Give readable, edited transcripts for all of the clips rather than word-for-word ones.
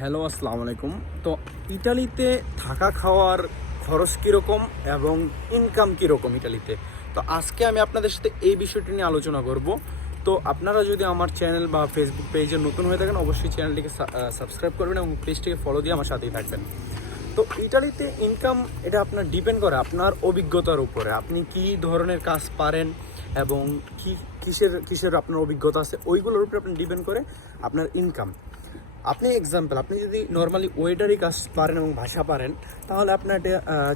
Hello, আসসালামু আলাইকুম। তো ইটালিতে থাকা খাওয়ার খরচ কীরকম এবং ইনকাম কীরকম ইটালিতে, তো আজকে আমি আপনাদের সাথে এই বিষয়টি নিয়ে আলোচনা করব। তো আপনারা যদি আমার চ্যানেল বা ফেসবুক পেজে নতুন হয়ে থাকেন, অবশ্যই চ্যানেলটিকে সাবস্ক্রাইব করবেন এবং পেজটিকে ফলো দিয়ে আমার সাথেই থাকবেন। তো ইটালিতে ইনকাম এটা আপনার ডিপেন্ড করে আপনার অভিজ্ঞতার উপরে, আপনি কী ধরনের কাজ পারেন এবং কিসের আপনার অভিজ্ঞতা আছে, ওইগুলোর উপরে আপনার ডিপেন্ড করে আপনার ইনকাম। আপনি এক্সাম্পল, আপনি যদি নর্মালি ওয়েটারই কাজ পারেন এবং ভাষা পারেন, তাহলে আপনার এটা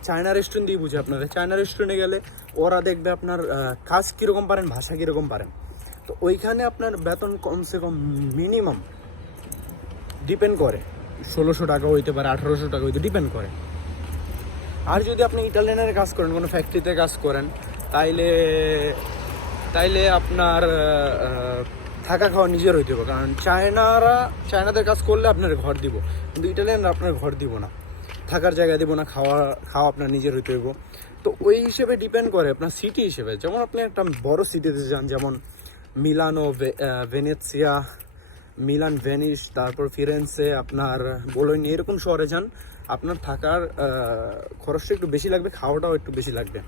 চায়না রেস্টুরেন্ট দিয়ে বুঝে আপনাদের চায়না রেস্টুরেন্টে গেলে ওরা দেখবে আপনার কাজ কীরকম পারেন, ভাষা কীরকম পারেন। তো ওইখানে আপনার বেতন কমসে কম মিনিমাম ডিপেন্ড করে 1600 টাকা হইতে পারে, 1800 টাকা হইতে ডিপেন্ড করে। আর যদি আপনি ইটালিয়ানের কাজ করেন, কোনো ফ্যাক্টরিতে কাজ করেন, তাইলে আপনার থাকা খাওয়া নিজের হইতে হবে। কারণ চায়নাদের কাজ করলে আপনার ঘর দিব, কিন্তু ইটালিয়ানরা আপনার ঘর দিব না, থাকার জায়গা দিব না, খাওয়া আপনার নিজের হইতে হইব। তো ওই হিসেবে ডিপেন্ড করে আপনার সিটি হিসেবে। যেমন আপনি একটা বড় সিটিতে যান, যেমন মিলানো, ভেনেসিয়া, মিলান, ভেনিস, তারপর ফিরেন্সে, আপনার বোলোনি, এরকম শহরে যান, আপনার থাকার খরচটা একটু বেশি লাগবে, খাওয়াটাও একটু বেশি লাগবে।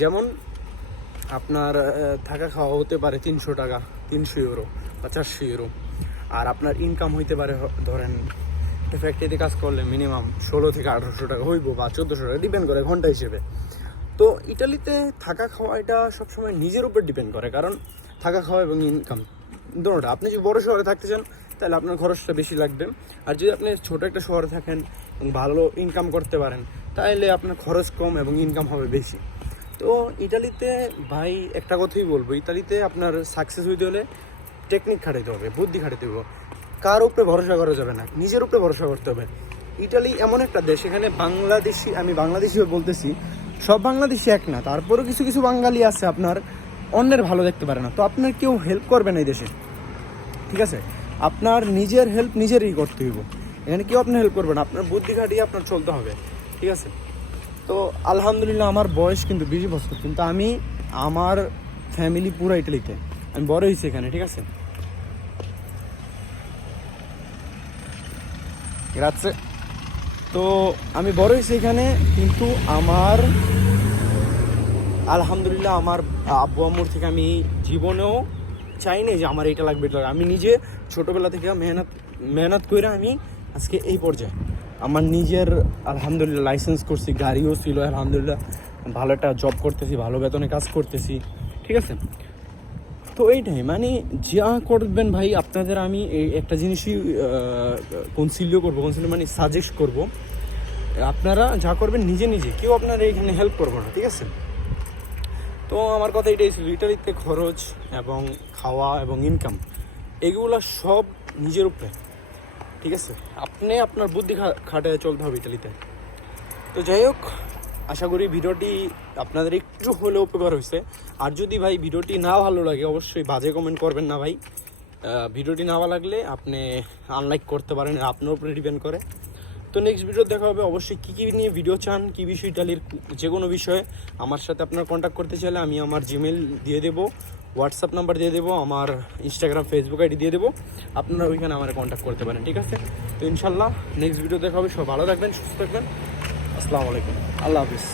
যেমন আপনার থাকা খাওয়া হতে পারে 300 টাকা, 300 ইউরো বা 400 ইউরো। আর আপনার ইনকাম হইতে পারে, ধরেন ফ্যাক্টরিতে কাজ করলে মিনিমাম 16 থেকে 1800 টাকা হইব বা 1400 টাকা, ডিপেন্ড করে ঘন্টা হিসেবে। তো ইটালিতে থাকা খাওয়া এটা সবসময় নিজের উপর ডিপেন্ড করে, কারণ থাকা খাওয়া এবং ইনকাম দুটোটা। আপনি যদি বড় শহরে থাকতে চান তাহলে আপনার খরচটা বেশি লাগবে, আর যদি আপনি ছোটো একটা শহরে থাকেন এবং ভালো ইনকাম করতে পারেন, তাহলে আপনার খরচ কম এবং ইনকাম হবে বেশি। তো ইটালিতে ভাই একটা কথাই বলবো, ইতালিতে আপনার সাকসেস হইতে হলে টেকনিক খাটাইতে হবে, বুদ্ধি খাটাইতে হবে। কার উপরে ভরসা করা যাবে না, নিজের উপরে ভরসা করতে হবে। ইটালি এমন একটা দেশ, এখানে আমি বাংলাদেশি বলতেছি, সব বাংলাদেশি এক না, তারপরেও কিছু কিছু বাঙালি আছে আপনার অন্যের ভালো দেখতে পারে না। তো আপনার কেউ হেল্প করবে না এই দেশে, ঠিক আছে? আপনার নিজের হেল্প নিজেরই করতে হইব, এখানে কেউ আপনার হেল্প করবে না, আপনার বুদ্ধি খাটিয়ে আপনার চলতে হবে, ঠিক আছে? তো আলহামদুলিল্লাহ আমার বয়স কিন্তু 20 বছর, কিন্তু আমার ফ্যামিলি পুরো ইটালিতে, আমি বড় হয়েছি এখানে, ঠিক আছে? গ্রাৎসে। তো আমি বড় হয়েছি এখানে, কিন্তু আলহামদুলিল্লাহ আমার আব্বু আম্মুর থেকে আমি জীবনেও চাইনি যে আমার এটা লাগবে, এটা লাগবে। আমি নিজে ছোটোবেলা থেকে মেহনত করে আমি আজকে এই পর্যায়ে আমার নিজের আলহামদুলিল্লাহ লাইসেন্স করছি, গাড়িও ছিল আলহামদুলিল্লাহ, ভালো একটা জব করতেছি, ভালো বেতনে কাজ করতেছি, ঠিক আছে? তো এইটাই মানে যা করবেন ভাই, আপনাদের আমি এই একটা জিনিসই কনসিলিও মানে সাজেস্ট করব, আপনারা যা করবেন নিজে নিজে, কেউ আপনার এখানে হেল্প করবো না, ঠিক আছে? তো আমার কথা এটাই ছিল, ইটালিতে খরচ এবং খাওয়া এবং ইনকাম এগুলো সব নিজের উপরে, ঠিক আছে? আপনি আপনার বুদ্ধি খাটায় চলতে হবে ইটালিতে। তো যাই হোক, আশা করি ভিডিওটি আপনাদের একটু হলেও উপকার হয়েছে। আর যদি ভাই ভিডিওটি না ভালো লাগে, অবশ্যই বাজে কমেন্ট করবেন না ভাই। ভিডিওটি না ভালো লাগলে আপনি আনলাইক করতে পারেন, আপনার উপরে ডিপেন্ড করে। তো নেক্সট ভিডিও দেখা হবে। অবশ্যই কী নিয়ে ভিডিও চান, কী বিষয়, ইটালির যে কোনো বিষয়ে আমার সাথে আপনার কন্ট্যাক্ট করতে চাইলে আমি আমার জিমেল দিয়ে দেবো, হোয়াটসঅ্যাপ নাম্বার দিয়ে দেবো, আমার ইনস্টাগ্রাম, ফেসবুক আইডি দিয়ে দেবো, আপনারা ওইখানে আমার কন্ট্যাক্ট করতে পারেন, ঠিক আছে? তো ইনশাল্লাহ নেক্সট ভিডিও দেখা হবে। সব ভালো থাকবেন, সুস্থ থাকবেন। আসসালামু আলাইকুম, আল্লাহ হাফিজ।